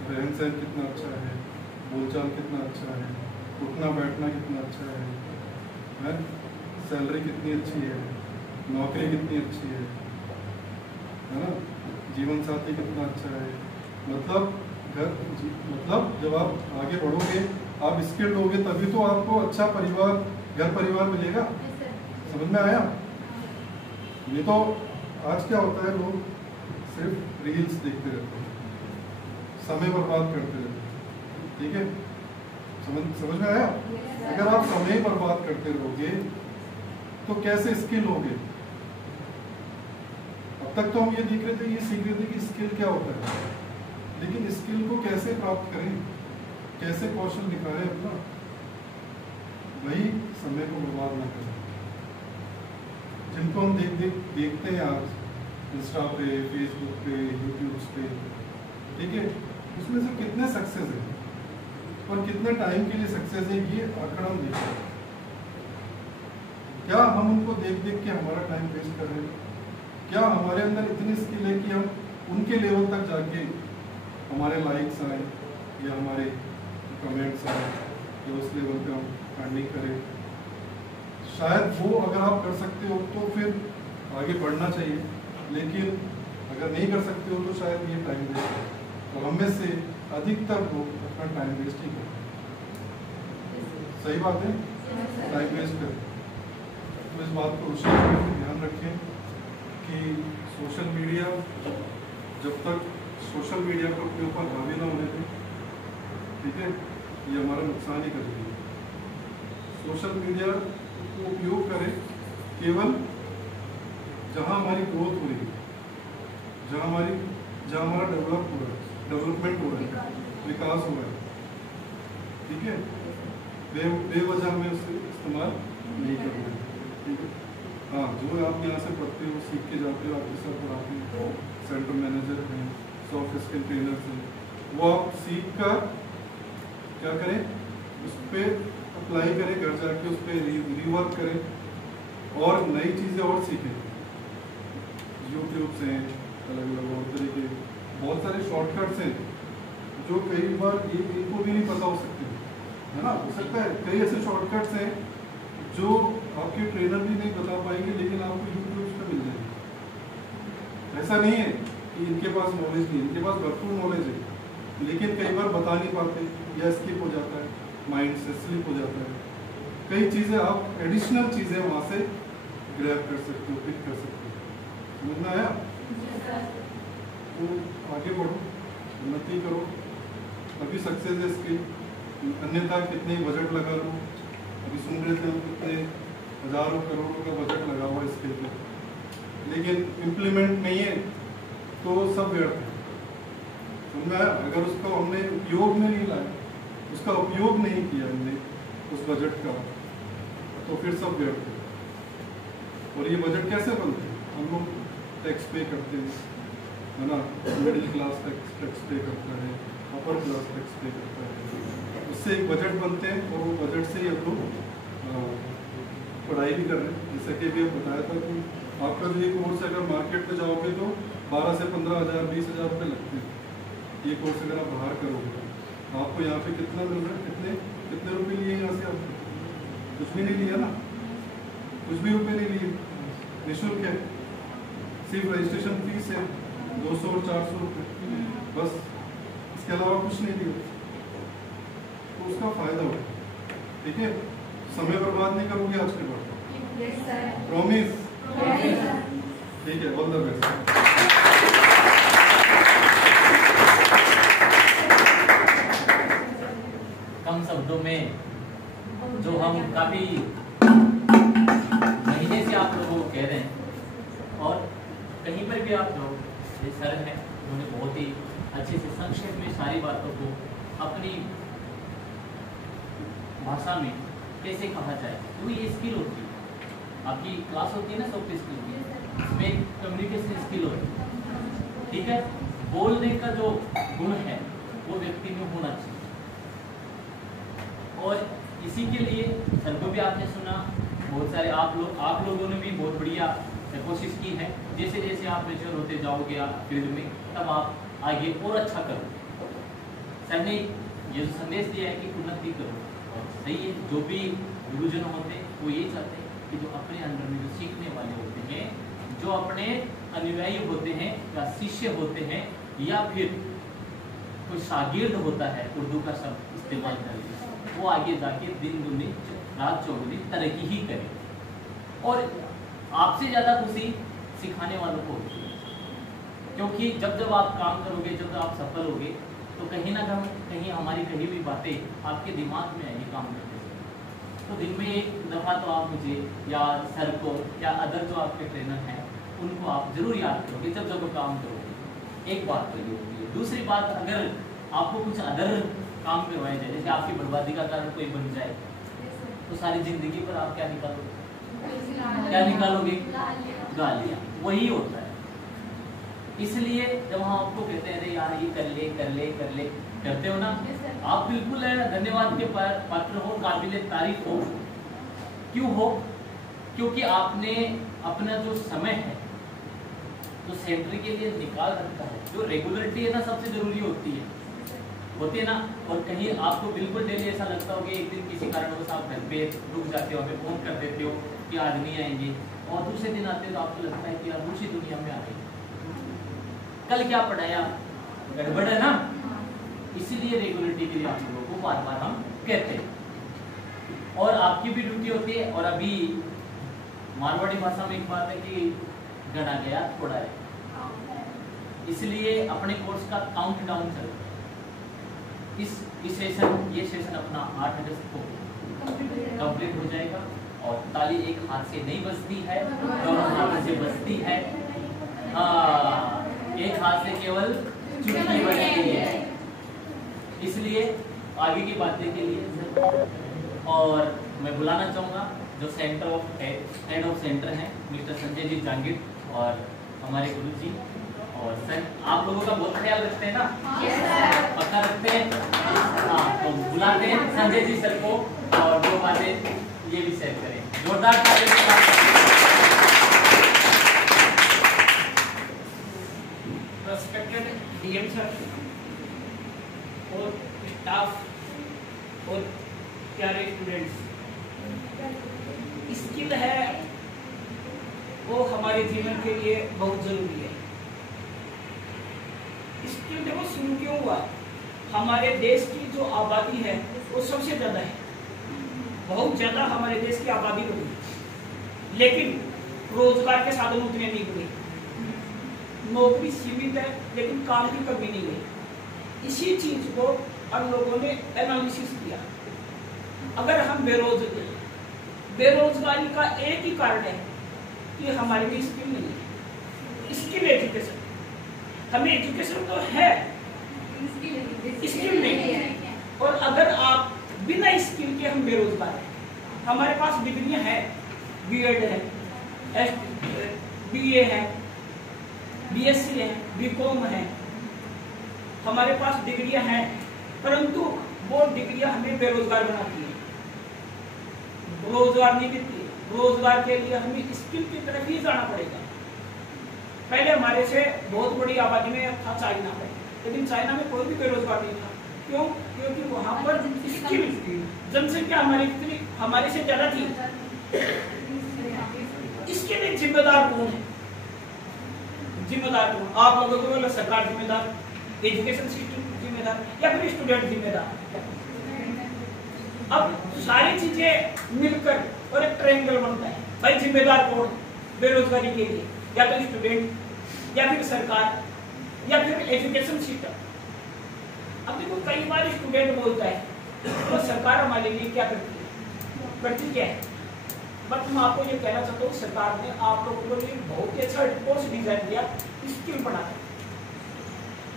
रहन सहन कितना अच्छा है, बोलचाल कितना अच्छा है, उठना बैठना कितना अच्छा है, सैलरी कितनी अच्छी है, नौकरी कितनी अच्छी है ना, जीवन साथी कितना अच्छा है। मतलब मतलब जब आप आगे बढ़ोगे, आप स्किल्ड होगे, तभी तो आपको अच्छा परिवार, घर परिवार मिलेगा। समझ में आया? नहीं तो आज क्या होता है, लोग सिर्फ रील्स देखते रहते हैं, समय बर्बाद करते रहते हैं, ठीक है। समझ में आया? अगर आप समय बर्बाद करते रहोगे तो कैसे स्किल होगे? अब तक तो हम ये देख रहे थे, ये सीख रहे थे कि स्किल क्या होता है, लेकिन स्किल को कैसे प्राप्त करें, कैसे कौशल निखारें अपना, वही समय को बर्बाद ना करें। जिनको हम देखते हैं आज इंस्टा पे, फेसबुक पे, यूट्यूब पे, ठीक है, उसमें से कितने सक्सेस है और कितने टाइम के लिए सक्सेस है, ये आंकड़ा हम देखते हैं। क्या हम उनको देख के हमारा टाइम वेस्ट कर रहे हैं? क्या हमारे अंदर इतनी स्किल है कि हम उनके लेवल तक जाके हमारे लाइक्स आए या हमारे कमेंट्स आए या उस लेवल पे हम अर्निंग करें? शायद वो अगर आप कर सकते हो तो फिर आगे बढ़ना चाहिए, लेकिन अगर नहीं कर सकते हो तो शायद ये टाइम वेस्ट है। और हम में से अधिकतर लोग अपना टाइम वेस्ट ही करते हैं। सही बात है, टाइम वेस्ट करें। तो इस बात को ध्यान रखें कि सोशल मीडिया, जब तक सोशल मीडिया को अपने ऊपर हावी ना होने दें, ठीक है, ये हमारा नुकसान ही करेगी। सोशल मीडिया को उपयोग करें केवल जहां हमारी ग्रोथ हो रही है, जहां हमारा डेवलपमेंट हो रहा है, विकास हो रहा है, ठीक है। बेवजह हमें उससे इस्तेमाल नहीं करना है, ठीक है। हाँ, जो आप यहाँ से पढ़ते हो, सीख के जाते हो, आपके साथ पढ़ाते हो, सेंटर मैनेजर हैं, सॉफ्ट स्किल ट्रेनर्स हैं, वो आप सीख कर क्या करें, उस पर अप्लाई करें, घर जाके उस पर रीवर्क करें और नई चीज़ें और सीखें। यूट्यूब से अलग अलग और तरीके बहुत सारे शॉर्टकट्स हैं जो कई बार इनको भी नहीं पता हो सकते, है ना। हो सकता है कई ऐसे शॉर्टकट्स हैं जो आपके ट्रेनर भी नहीं बता पाएंगे, लेकिन आपको यूट्यूब पे मिल जाएंगे। ऐसा नहीं है कि इनके पास नॉलेज नहीं, इनके पास भरपूर नॉलेज है, लेकिन कई बार बता नहीं पाते या स्किप हो जाता है, माइंड से स्लिप हो जाता है। कई चीज़ें आप एडिशनल चीज़ें वहाँ से ग्रैब कर सकते हो, पिक कर सकते हो। समझ में आया? तो आगे बढ़ो, उन्नति करो, अभी सक्सेस है इसकी। अन्यथा कितने बजट लगा लो, अभी सुन रहे थे हम कितने हजारों करोड़ों का बजट लगा हुआ इसके लिए, लेकिन इम्प्लीमेंट नहीं है तो सब व्यर्थ है। समझ आया? अगर उसको हमने उपयोग में नहीं लाया, उसका उपयोग नहीं किया हमने उस बजट का, तो फिर सब व्यर्थ है। और ये बजट कैसे बनते हैं? हम लोग टैक्स पे करते हैं, है ना, मिडिल क्लास टैक्स पे करता है, अपर क्लास टैक्स पे करता है, उससे एक बजट बनते हैं और वो बजट से ही हम लोग पढ़ाई भी कर रहे हैं। जैसे कि अभी बताया था कि आपका जो ये कोर्स अगर मार्केट में जाओगे तो 12 से 15,000 20,000 रुपये लगते हैं। ये कोर्स अगर आप बाहर करोगे तो आपको यहाँ पे कितना मिल रहा है, कितने रुपये लिए यहाँ से आपको? कुछ भी नहीं लिया ना, कुछ भी रुपये नहीं लिए, निःशुल्क है। सिर्फ रजिस्ट्रेशन फीस है 200 और 400 रुपये, बस, इसके अलावा कुछ नहीं लिया। तो उसका फायदा हो, ठीक है। समय बर्बाद नहीं करोगे आज के बाद, प्रॉमिस? ठीक है, ऑल द बेस्ट। कम शब्दों में जो हम काफी महीने से आप लोगों को कह रहे हैं और कहीं पर भी आप लोग ये सर हैं उन्होंने बहुत ही अच्छे से संक्षेप में सारी बातों को अपनी भाषा में कैसे कहा जाए, तो ये स्किल होती है। आपकी क्लास होती है ना सॉफ्ट स्किल की, इसमें कम्युनिकेशन स्किल होती है, ठीक है। बोलने का जो गुण है वो व्यक्ति में होना चाहिए। और इसी के लिए सर को भी आपने सुना, बहुत सारे आप लोगों ने भी बहुत बढ़िया कोशिश की है। जैसे जैसे आप मेच्योर होते जाओगे आप फील्ड में, तब आप आगे और अच्छा करो। सर ने ये जो संदेश दिया है कि उन्नति करो, और सही है। जो भी गुरुजन होते हैं वो यही चाहते हैं कि जो अपने अंदर में जो सीखने वाले होते हैं, जो अपने अनुयायी होते हैं या शिष्य होते हैं या फिर कोई शागिर्द होता है, उर्दू का शब्द इस्तेमाल करके, वो आगे जाके दिन दुनी रात चौगुनी तरक्की ही करे। और आपसे ज़्यादा खुशी सिखाने वालों को होती है, क्योंकि जब आप काम करोगे, जब आप सफल होगे, तो कहीं ना कहीं हमारी कही हुई बातें आपके दिमाग में आएगी काम करते समय। तो दिन में एक दफ़ा तो आप मुझे या सर को या अदर जो आपके ट्रेनर हैं उनको आप जरूर याद करोगे जब जब काम करोगे। एक बात तो ये होती है। दूसरी बात, अगर आपको कुछ अदर काम करवाया जाए, जैसे आपकी बर्बादी का कारण कोई बन जाए, तो सारी जिंदगी पर आप क्या निकालोगे? क्या निकालोगे? गालियाँ। वही होता है। इसलिए जब हम आपको कहते हैं अरे यार ये कर ले करते हो ना, आप बिल्कुल धन्यवाद के पात्र हो, काबिले तारीफ हो। क्यों हो? क्योंकि आपने अपना जो समय है तो सेंटर के लिए निकाल रखा है। जो रेगुलरिटी है ना सबसे जरूरी होती है ना। और कहीं आपको बिल्कुल डेली ऐसा लगता हो कि एक दिन किसी कारणवश आप घर पे रुक जाते हो, हमें फोन कर देते हो कि आज नहीं आएंगे, और दूसरे दिन आते हो तो आपको लगता है कि यार दूसरी दुनिया में आ गई, कल क्या पढ़ाया, गड़बड़ है ना। इसीलिए रेगुलरिटी के लिए आप लोगों को बार बार हम कहते हैं। और आपकी भी ड्यूटी होती है। और अभी मारवाड़ी भाषा में एक बात है कि गड़ा गया थोड़ा है, इसलिए अपने कोर्स का काउंट डाउन चल रहा है। ये सेशन अपना 8 अगस्त को कंप्लीट हो जाएगा। और ताली एक हाथ से नहीं बजती है, दोनों हाथ से बजती है। एक हाथ से केवल चुटकी बजती है। इसलिए आगे की बातें के लिए और मैं बुलाना चाहूँगा जो हेड ऑफ सेंटर हैं मिस्टर संजय जी जांगिर और हमारे गुरु जी। और सर आप लोगों का बहुत ख्याल रखते हैं ना? पक्का रखते हैं? हाँ, तो बुलाते हैं संजय जी सर को और दो बातें ये भी शेयर करें। जोरदार रेस्पेक्टेड डीएम सर और स्टाफ और प्यारे स्टूडेंट्स, स्किल है वो हमारे जीवन के लिए बहुत जरूरी है। स्किल देखो शुरू क्यों हुआ? हमारे देश की जो आबादी है वो सबसे ज्यादा है, बहुत ज्यादा हमारे देश की आबादी बढ़ी, लेकिन रोजगार के साधन उतने नहीं बढ़े। नौकरी सीमित है लेकिन काम की कमी नहीं है। इसी चीज को हम लोगों ने एनालिसिस किया। अगर हम बेरोजगारी का एक ही कारण है कि हमारे लिए स्किल नहीं है। स्किल एजुकेशन, हमें एजुकेशन तो है, स्किल नहीं है। और अगर आप बिना स्किल के हम बेरोजगार हैं, हमारे पास डिग्रियां हैं, बीएड है, बीए है, बीएससी है, बीकॉम है, हमारे पास डिग्रियां हैं, परंतु वो डिग्रियां हमें बेरोजगार बनाती है, रोजगार नहीं देती है। रोजगार के लिए हमें स्किल की तरफ ही जाना पड़ेगा। पहले हमारे से बहुत बड़ी आबादी में था चाइना में, लेकिन चाइना में कोई भी बेरोजगार नहीं था। क्यों? क्योंकि वहां पर स्किल जनसंख्या हमारे से ज्यादा थी। इसके लिए जिम्मेदार कौन है? जिम्मेदार कौन? आप लोगों को बोला सरकार जिम्मेदार, एजुकेशन सिस्टम जिम्मेदार, या फिर स्टूडेंट जिम्मेदार? अब सारी चीजें मिलकर और एक ट्रायंगल बनता है। भाई जिम्मेदार कौन? बेरोजगारी के लिए या तो स्टूडेंट, या फिर सरकार, या फिर एजुकेशन सिस्टम। अब देखो कई बार स्टूडेंट बोलता है तो सरकार हमारे लिए क्या करती है? करती क्या है? बट मैं आपको ये कहना चाहता हूँ, सरकार ने आप लोगों को लिए बहुत ही अच्छा कोर्स डिजाइन किया, स्किल बढ़ाकर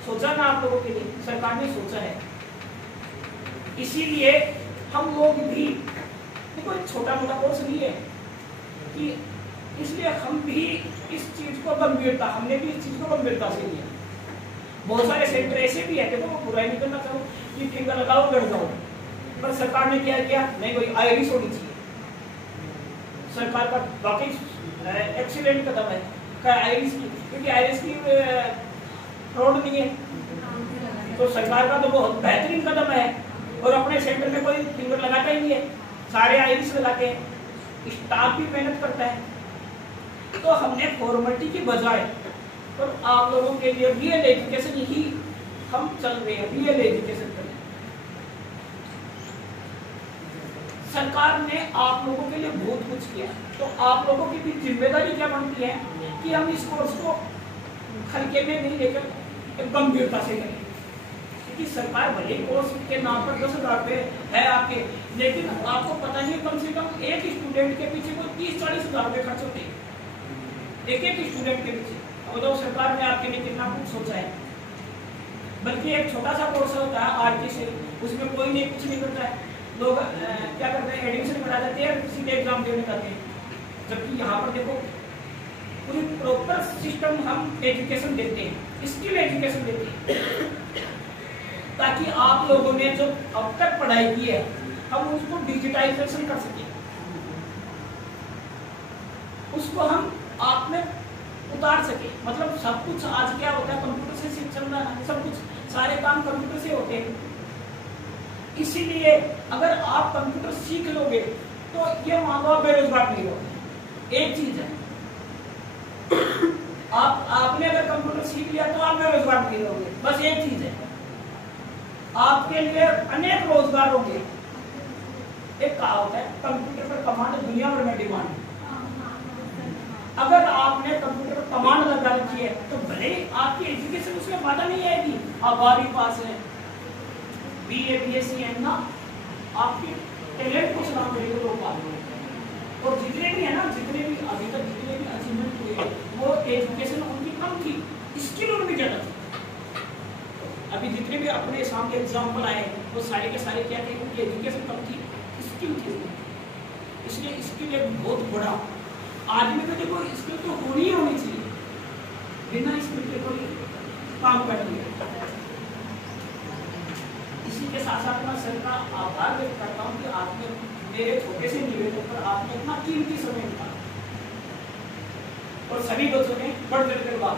सोचा ना आप लोगों के लिए, सरकार ने सोचा है। इसीलिए हम लोग भी देखो छोटा मोटा कोर्स नहीं है कि, इसलिए हम भी इस चीज को गंभीरता, हमने भी इस चीज को गंभीरता से लिया। बहुत सारे सेंटर ऐसे भी है, देखो बुराई नहीं करना चाहूँ कि फिंगर लगाओ गड़ जाओ, पर सरकार ने क्या किया? नहीं भाई आईरिश होनी चाहिए। सरकार का वाकई एक्सीलेंट कदम है क्या आईरिश की, क्योंकि आईरिश की फ्रॉड नहीं है, तो सरकार का तो बहुत बेहतरीन कदम है। और अपने सेंटर में कोई फिंगर लगाता ही नहीं है, सारे आईरिश लगाते हैं, स्टाफ भी मेहनत करता है। तो हमने फॉर्मेलिटी की बजाय और आप लोगों के लिए रियल एजुकेशन ही हम चल रहे हैं, रियल एजुकेशन कर रहे हैं। सरकार ने आप लोगों के लिए बहुत कुछ किया, तो आप लोगों की भी जिम्मेदारी क्या बनती है कि हम इस कोर्स को हल्के में नहीं लेकर गंभीरता से करें। क्योंकि सरकार भले कोर्स के नाम पर 10,000 रुपए है आपके, लेकिन आपको पता नहीं कम से कम एक स्टूडेंट के पीछे कोई 30-40 हजार रुपए खर्च होते हैं, एक स्टूडेंट के पीछे। तो सरकार ने आपके लिए कितना कुछ सोचा है। बल्कि एक छोटा सा कोर्स होता है आरटी से, उसमें कोई नहीं कुछ नहीं करता है, लोग क्या करते हैं एडमिशन करा देते हैं, सीधे एग्जाम देने जाते हैं। जबकि यहाँ पर देखो पूरी प्रॉपर सिस्टम हम एजुकेशन देते हैं, स्किल एजुकेशन देते हैं, ताकि आप लोगों ने जो अब तक पढ़ाई की है हम उसको डिजिटाइजेशन कर सके, उसको हम आप में उतार सके। मतलब सब कुछ आज क्या होता है, कंप्यूटर से चल रहा है, सब कुछ सारे काम कंप्यूटर से होते हैं। इसीलिए अगर आप कंप्यूटर सीख लोगे तो ये मान लो आप बेरोजगार नहीं होगे। एक चीज है, आपने अगर कंप्यूटर सीख लिया तो आप बेरोजगार नहीं होगे, बस एक चीज है, आपके लिए अनेक रोजगार होंगे। एक कहावत है, कंप्यूटर पर कमांड दुनिया भर में डिमांड। अगर आपने कंप्यूटर पर कमांड लगा रखी है तो भले आपकी एजुकेशन उसमें बाधा नहीं आएगी, आप 12वीं पास है, BA BSc है ना, आपके टैलेंट को सलाम करेंगे लोग पास। और जितने भी है ना, जितने भी अभी तक जितने भी अचीवमेंट हुए वो एजुकेशन उनकी कम थी, स्किल उनकी ज्यादा थी। अभी जितने भी अपने सामने एग्जाम्पल आए वो सारे के सारे क्या थे, उनकी एजुकेशन कम थी, स्किल थी। इसलिए स्किल एक बहुत बड़ा आदमी को देखो, स्किल तो होनी ही होनी चाहिए, बिना स्किल के कोई काम कर लिया। इसी के साथ साथ मैं सर का आभार व्यक्त करता हूँ कि आपने मेरे छोटे से निवेदन पर आपने इतना कीमती समय निकाला और सभी बच्चों ने बढ़ चढ़ कर बात